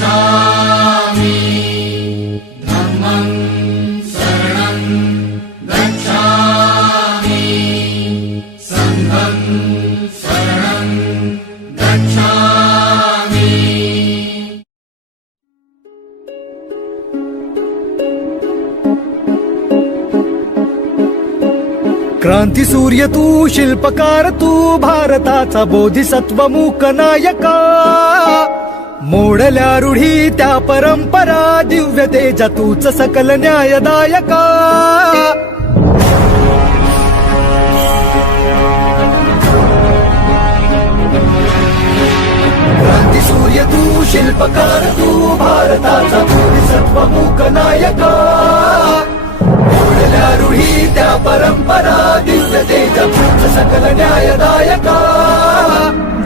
गच्छामि। धर्मम् शरणम् गच्छामि। सङ्घम् शरणम् गच्छामि। क्रान्तिसूर्य तु शिल्पकार तु भारता च बोधिसत्त्वमूकनायका मोडल्या रूढी त्या परंपरा दिव्य तेजा तूच सकल न्यायदायका. क्रांती सूर्य तू शिल्पकार तू भारताचा बोधिसत्व मूक नायका. मोडल्या रूढी त्या परंपरा दिव्य तेजा तूच सकल न्यायदायका.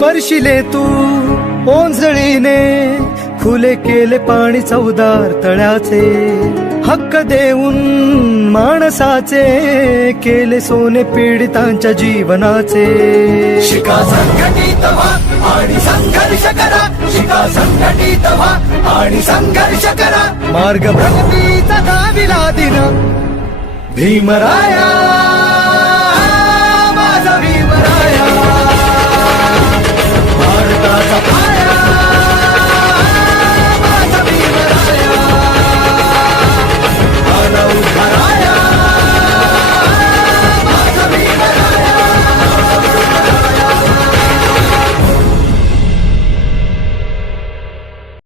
स्पर्शिले तू ओंजळीने खुले केले पाणी चौदार तळ्याचे. हक्क देऊन माणसाचे केले सोने पीडितांच्या जीवनाचे. शिका संघटित व्हा आणि संघर्ष करा. शिका संघटित व्हा आणि संघर्ष करा. मार्ग प्रगतीचा दाविला दिन. भीमराया.